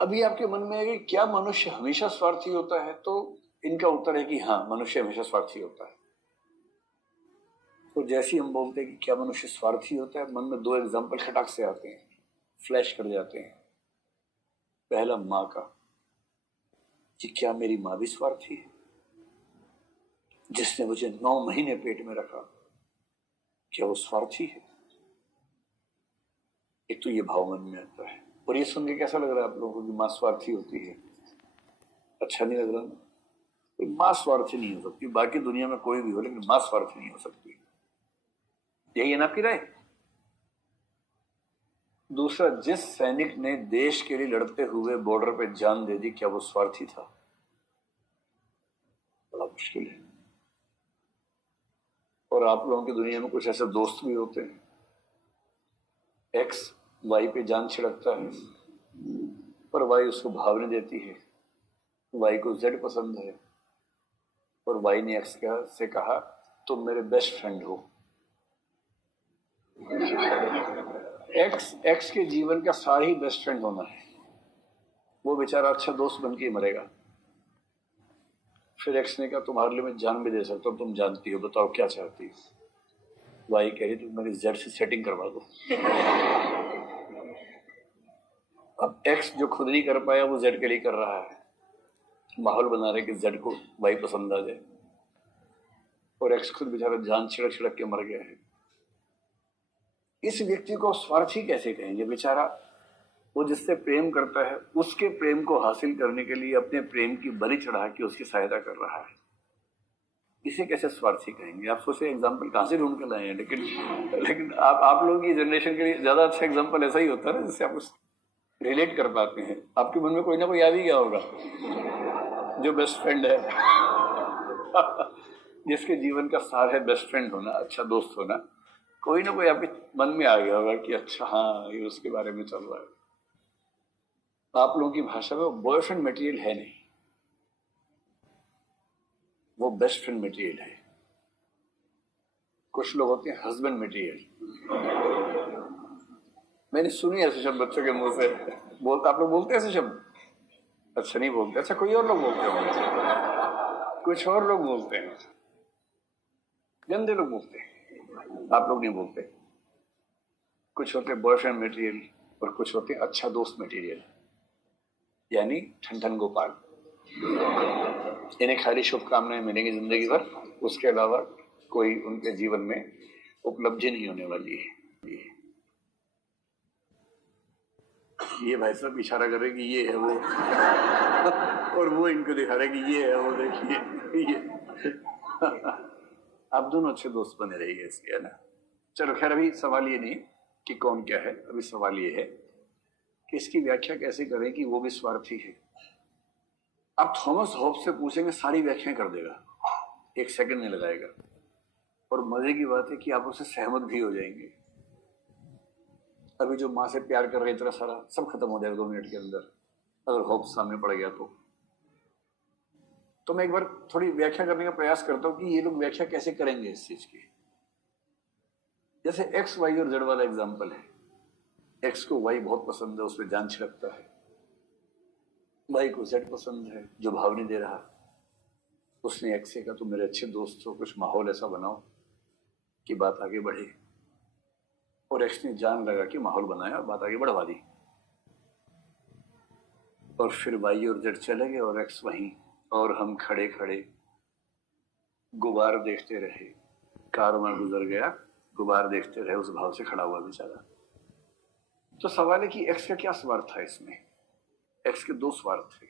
अभी आपके मन में है कि क्या मनुष्य हमेशा स्वार्थी होता है, तो इनका उत्तर है कि हाँ, मनुष्य हमेशा स्वार्थी होता है। तो जैसे ही हम बोलते हैं कि क्या मनुष्य स्वार्थी होता है, मन में दो एग्जाम्पल खटाक से आते हैं, फ्लैश कर जाते हैं। पहला माँ का, कि क्या मेरी माँ भी स्वार्थी है, जिसने मुझे 9 महीने पेट में रखा, क्या वो स्वार्थी है? एक तो ये भाव मन में आता है। और ये सुन के कैसा लग रहा है आप लोगों को कि माँ स्वार्थी होती है? अच्छा नहीं लग रहा ना? तो माँ स्वार्थी नहीं हो सकती, बाकी दुनिया में कोई भी हो, लेकिन माँ स्वार्थी नहीं हो सकती। यही है ना आपकी राय? दूसरा, जिस सैनिक ने देश के लिए लड़ते हुए बॉर्डर पे जान दे दी, क्या वो स्वार्थी था? बड़ा मुश्किल है। और आप लोगों की दुनिया में कुछ ऐसे दोस्त भी होते हैं, एक्स वाई पे जान छिड़कता है, पर वाई उसको भावने देती है, वाई को जेड पसंद है, और वाई ने एक्स से कहा तुम मेरे बेस्ट फ्रेंड हो। एक्स के जीवन का सारा ही बेस्ट फ्रेंड होना है, वो बेचारा अच्छा दोस्त बन के मरेगा। फिर एक्स ने कहा तुम्हारे लिए मैं जान भी दे सकता हूँ, तुम जानती हो, बताओ क्या चाहती हो? वाई कह रही तुम मेरी जेड से सेटिंग करवा दो। अब एक्स जो खुद नहीं कर पाया वो जेड के लिए कर रहा है, माहौल बना रहे कि जेड को वाई पसंद आ जाए, और एक्स खुद बेचारा जान छिड़क छिड़क के मर गया है। इस व्यक्ति को स्वार्थी कैसे कहेंगे? बेचारा वो जिससे प्रेम करता है, उसके प्रेम को हासिल करने के लिए अपने प्रेम की बलि चढ़ा के उसकी सहायता कर रहा है, इसे कैसे स्वार्थी कहेंगे? आप सोचे एग्जाम्पल कहां से ढूंढ के लाए हैं? लेकिन आप लोगों की जनरेशन के लिए ज्यादा अच्छा एग्जाम्पल ऐसा ही होता है ना, जिससे आप रिलेट कर पाते हैं। आपके मन में कोई ना कोई आ भी गया होगा जो बेस्ट फ्रेंड है जिसके जीवन का सार है बेस्ट फ्रेंड होना, अच्छा दोस्त होना। कोई ना कोई आपके मन में आ गया होगा कि अच्छा हाँ, ये उसके बारे में चल रहा है। आप लोगों की भाषा में वो बॉयफ्रेंड मटेरियल है नहीं, वो बेस्ट फ्रेंड मटेरियल है। कुछ लोग होते हैं हस्बैंड मटेरियल। मैंने सुनी ऐसे शब्द बच्चों के मुंह से, आप लोग बोलते हैं ऐसे शब्द? अच्छा नहीं बोलते? अच्छा कोई और लोग बोलते हैं, कुछ और लोग बोलते हैं, गंदे लोग बोलते हैं, आप लोग नहीं बोलते। कुछ होते हैं बॉयफ्रेंड मटेरियल, और कुछ होते हैं अच्छा दोस्त मटेरियल, यानी ठंठन गोपाल। इन्हें खाली शुभकामनाएं मिलेंगी जिंदगी भर, उसके अलावा कोई उनके जीवन में उपलब्धि नहीं होने वाली है। ये भाई साहब इशारा कर रहे कि ये है वो और वो इनको दिखा रहे कि ये है वो, देखिए ये आप दोनों अच्छे दोस्त बने रहिए इसके, है ना? चलो खैर, अभी सवाल ये नहीं कि कौन क्या है, अभी सवाल ये है कि इसकी व्याख्या कैसे करें कि वो भी स्वार्थी है। आप थॉमस हॉब्स से पूछेंगे, सारी व्याख्या कर देगा, 1 सेकंड नहीं लगाएगा। और मजे की बात है कि आप उससे सहमत भी हो जाएंगे। अभी जो माँ से प्यार कर रहे इतना सारा, सब खत्म हो जाएगा 2 मिनट के अंदर, अगर हॉब्स सामने पड़ गया तो मैं एक बार थोड़ी व्याख्या करने का प्रयास करता हूं कि ये लोग व्याख्या कैसे करेंगे इस चीज की। जैसे एक्स वाई और जेड वाला एग्जाम्पल है, एक्स को वाई बहुत पसंद है, उस पर जान छिड़कता है। वाई को जेड पसंद है, जो भाव नहीं दे रहा। उसने एक्स से कहा तुम मेरे अच्छे दोस्त हो, कुछ माहौल ऐसा बनाओ कि बात आगे बढ़े, और एक्स ने जान लगा कि माहौल बनाया, बात आगे बढ़वा दी। और फिर वाई और जेड चले गए और एक्स वहीं, और हम खड़े खड़े गुबार देखते रहे। कारवां गुजर गया, गुबार देखते रहे, उस भाव से खड़ा हुआ बेचारा। तो सवाल है कि एक्स का क्या स्वार्थ था इसमें? एक्स के 2 स्वार्थ थे।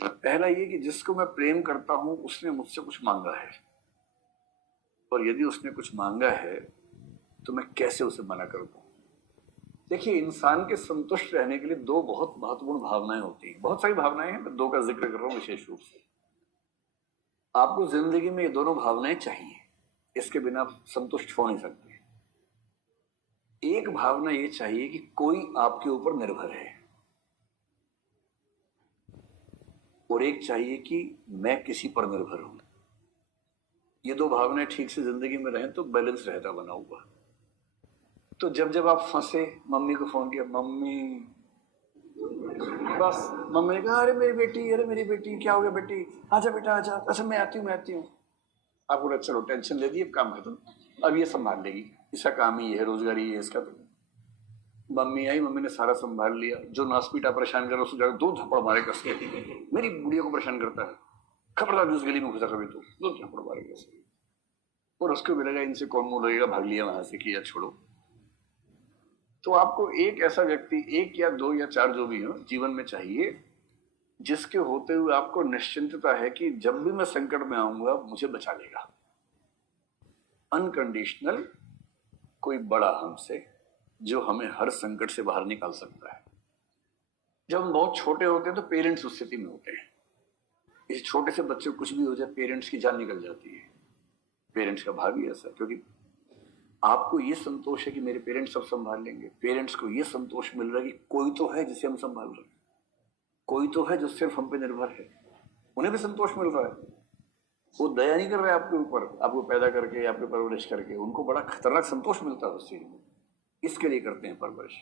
पहला ये कि जिसको मैं प्रेम करता हूं उसने मुझसे कुछ मांगा है, और यदि उसने कुछ मांगा है तो मैं कैसे उसे मना कर दूं? देखिए, इंसान के संतुष्ट रहने के लिए 2 बहुत महत्वपूर्ण भावनाएं होती हैं। बहुत सारी भावनाएं हैं, मैं 2 का जिक्र कर रहा हूं विशेष रूप से। आपको जिंदगी में ये दोनों भावनाएं चाहिए, इसके बिना आप संतुष्ट हो नहीं सकते। एक भावना ये चाहिए कि कोई आपके ऊपर निर्भर है, और एक चाहिए कि मैं किसी पर निर्भर हूं। ये 2 भावनाएं ठीक से जिंदगी में रहें तो बैलेंस रहता बना हुआ। तो जब जब आप फंसे, मम्मी को फोन किया, मम्मी बस मम्मी ने कहा, अरे मेरी बेटी क्या हो गया बेटी, आजा बेटा आजा, अच्छा मैं आती हूँ। आपको लगा चलो टेंशन ले दी, अब काम खत्म, अब ये संभाल लेगी, इसका काम ही है, रोजगार ही है इसका। तो मम्मी आई, मम्मी ने सारा संभाल लिया। जो नासपीटा परेशान कर उसको जाकर 2 थप्पड़ मारे कस के, मेरी बुढ़िया को परेशान करता है, खबरदार जिस गली में घुसा कभी तो 2 थप्पड़ मारे कस के। और उसको भी लगा इनसे कौन मुंह लगेगा, भाग लिया वहां से, किया छोड़ो। तो आपको एक ऐसा व्यक्ति, 1 या 2 या 4 जो भी हो जीवन में चाहिए, जिसके होते हुए आपको निश्चिंतता है कि जब भी मैं संकट में आऊंगा मुझे बचा लेगा। अनकंडीशनल कोई बड़ा हमसे, जो हमें हर संकट से बाहर निकाल सकता है। जब हम बहुत छोटे होते हैं तो पेरेंट्स उस स्थिति में होते हैं। इस छोटे से बच्चे को कुछ भी हो जाए, पेरेंट्स की जान निकल जाती है। पेरेंट्स का भाव ही ऐसा, क्योंकि आपको ये संतोष है कि मेरे पेरेंट्स सब संभाल लेंगे। पेरेंट्स को ये संतोष मिल रहा है कि कोई तो है जिसे हम संभाल रहे हैं, कोई तो है जो सिर्फ हम पे निर्भर है। उन्हें भी संतोष मिल रहा है। वो दया नहीं कर रहे आपके ऊपर, आपको पैदा करके, आपके परवरिश करके। उनको बड़ा खतरनाक संतोष मिलता है उस चीज में, इसके लिए करते हैं परवरिश।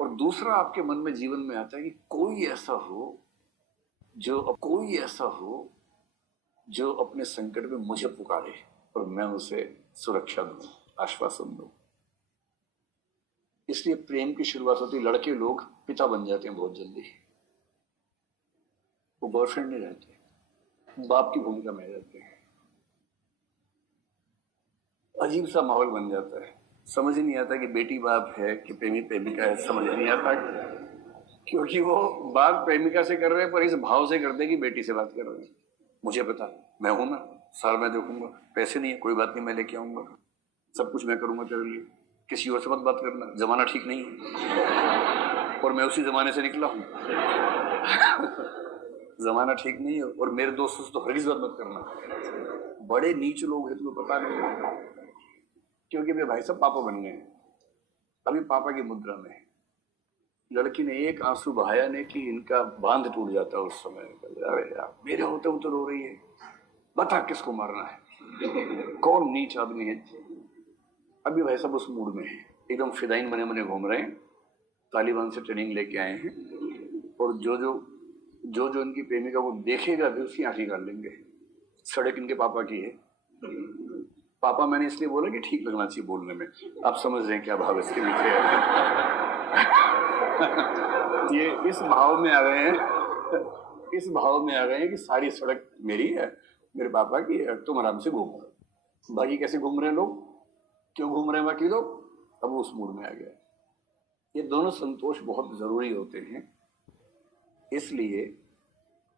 और दूसरा आपके मन में जीवन में आता है कि कोई ऐसा हो जो अपने संकट में मुझे पुकारे और मैं उसे सुरक्षा दूं, आश्वासन दूं। इसलिए प्रेम की शुरुआत होती, लड़के लोग पिता बन जाते हैं बहुत जल्दी। वो बॉयफ्रेंड नहीं रहते, बाप की भूमिका में रहते हैं। अजीब सा माहौल बन जाता है, समझ ही नहीं आता कि बेटी बाप है कि प्रेमी प्रेमिका है, समझ नहीं आता। क्योंकि वो बात प्रेमिका से कर रहे हैं पर इस भाव से करते हैं कि बेटी से बात कर रहे हैं। मुझे पता, मैं हूं ना, साल मैं देखूंगा, पैसे नहीं है कोई बात नहीं, मैं लेके आऊंगा, सब कुछ मैं करूंगा तेरे लिए, किसी और से मत बात करना, जमाना ठीक नहीं है। और मैं उसी जमाने से निकला हूं। जमाना ठीक नहीं है, और मेरे दोस्तों से तो हरगिज़ बात मत करना, बड़े नीच लोग हैं, तुम्हें पता नहीं। क्योंकि मेरे भाई साहब पापा बन गए, अभी पापा की मुद्रा में। लड़की ने एक आंसू बहाया ने कि इनका बांध टूट जाता है उस समय। अरे यार, मेरे होते हुए तो रो रही है, बता किसको मारना है, कौन नीच आदमी है। अभी भाई साहब उस मूड में है, एकदम फिदाइन बने बने घूम रहे हैं, तालिबान से ट्रेनिंग लेके आए हैं। और जो इनकी प्रेमिका को देखेगा भी उसकी आंखें निकाल लेंगे। सड़क इनके पापा की है। पापा मैंने इसलिए बोला कि ठीक लगना चाहिए बोलने में, आप समझ रहे हैं क्या भाव इसके पीछे है। ये इस भाव में आ गए हैं कि सारी सड़क मेरी है, मेरे पापा की है, तुम आराम से घूमो। बाकी कैसे घूम रहे हैं लोग, क्यों घूम रहे हैं बाकी लोग, अब उस मूड में आ गया। ये दोनों संतोष बहुत जरूरी होते हैं। इसलिए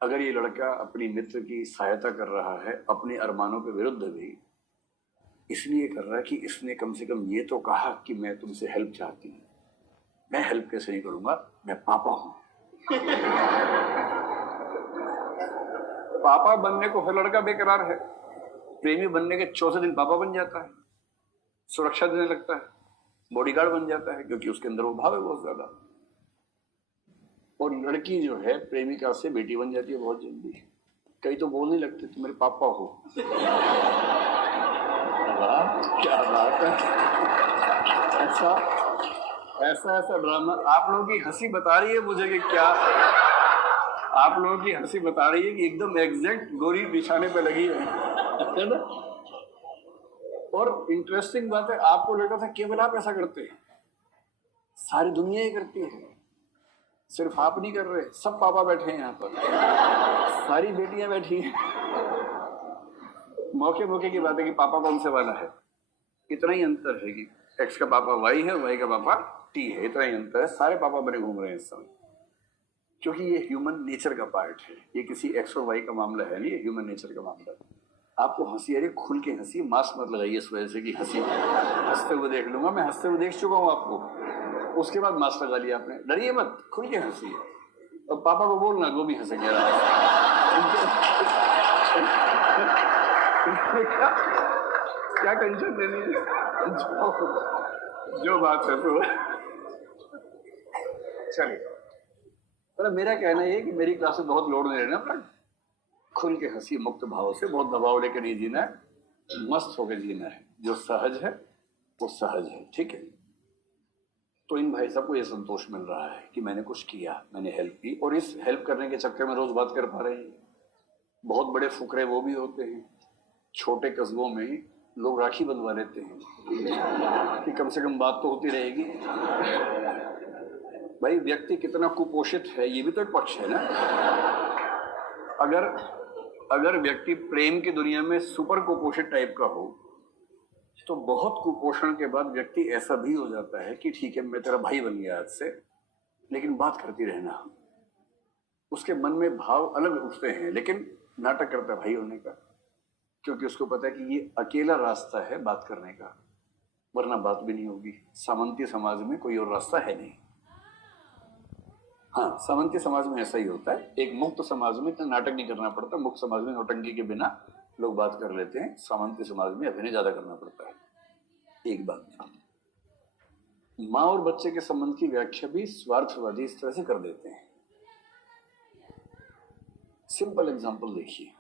अगर ये लड़का अपनी मित्र की सहायता कर रहा है अपने अरमानों के विरुद्ध भी, इसलिए कर रहा है कि इसने कम से कम ये तो कहा कि मैं तुमसे हेल्प चाहती हूँ। मैं हेल्प कैसे नहीं करूंगा, मैं पापा हूं। पापा बनने को फिर लड़का बेकरार है, प्रेमी बनने के चौथे दिन पापा बन जाता है, सुरक्षा देने लगता है, बॉडीगार्ड बन जाता है, क्योंकि उसके अंदर वो भाव है बहुत ज्यादा। और लड़की जो है प्रेमिका से बेटी बन जाती है बहुत जल्दी। कई तो बोलने लगते तुम मेरे पापा हो। क्या बात है, ऐसा ड्रामा। आप लोगों की हंसी बता रही है मुझे कि क्या, आप लोगों की हंसी बता रही है कि एकदम एग्जैक्ट गोरी बिछाने पे लगी है ना। और इंटरेस्टिंग बात है, आपको लगा था केवल आप ऐसा करते हैं, सारी दुनिया ही करती है, सिर्फ आप नहीं कर रहे। सब पापा बैठे हैं यहाँ पर, सारी बेटियां बैठी हैं। मौके की बात है कि पापा कौन से वाला है, इतना ही अंतर है कि एक्स का पापा वाई है, वाई का पापा टी है, इतना ही अंतर है। सारे पापा बने घूम रहे हैं इस समय, क्योंकि ये ह्यूमन नेचर का पार्ट है। ये किसी एक्स और वाई का मामला है नहीं, ये ह्यूमन नेचर का मामला है। आपको हंसी आ रही, खुल के हंसी, मास्क मत लगाइए इस वजह से कि हंसते हुए देख लूंगा। मैं हंसते हुए देख चुका हूँ आपको, उसके बाद मास्क लगा लिया आपने। डरिए मत, खुल के हंसी। और पापा को बोलना, वो भी हंसेंगे। क्या टेंशन लेनी है, जो बात है तो चलिए। पर मेरा कहना ये कि मेरी क्लास में बहुत लोड नहीं रहना, पर खुल के हंसी, मुक्त भाव से, बहुत दबाव लेकर नहीं जीना है, मस्त होकर जीना है। जो सहज है वो सहज है, ठीक है। तो इन भाई साहब को ये संतोष मिल रहा है कि मैंने कुछ किया, मैंने हेल्प की, और इस हेल्प करने के चक्कर में रोज बात कर पा रहे हैं। बहुत बड़े फुकरे वो भी होते हैं, छोटे कस्बों में लोग राखी बंधवा लेते हैं कि कम से कम बात तो होती रहेगी। भाई व्यक्ति कितना कुपोषित है ये भी तो एक पक्ष है ना। अगर अगर व्यक्ति प्रेम की दुनिया में सुपर कुपोषित टाइप का हो तो बहुत कुपोषण के बाद व्यक्ति ऐसा भी हो जाता है कि ठीक है मैं तेरा भाई बन गया आज से, लेकिन बात करती रहना। उसके मन में भाव अलग उठते हैं लेकिन नाटक करता है भाई होने का, क्योंकि उसको पता है कि ये अकेला रास्ता है बात करने का, वरना बात भी नहीं होगी। सामंती समाज में कोई और रास्ता है नहीं। हाँ, सामंती समाज में ऐसा ही होता है। एक मुक्त समाज में इतना नाटक नहीं करना पड़ता। मुक्त समाज में नौटंकी के बिना लोग बात कर लेते हैं, सामंती समाज में अभिनय ज्यादा करना पड़ता है। एक बात, माँ और बच्चे के संबंध की व्याख्या भी स्वार्थवादी इस तरह से कर देते हैं। सिंपल एग्जांपल देखिए,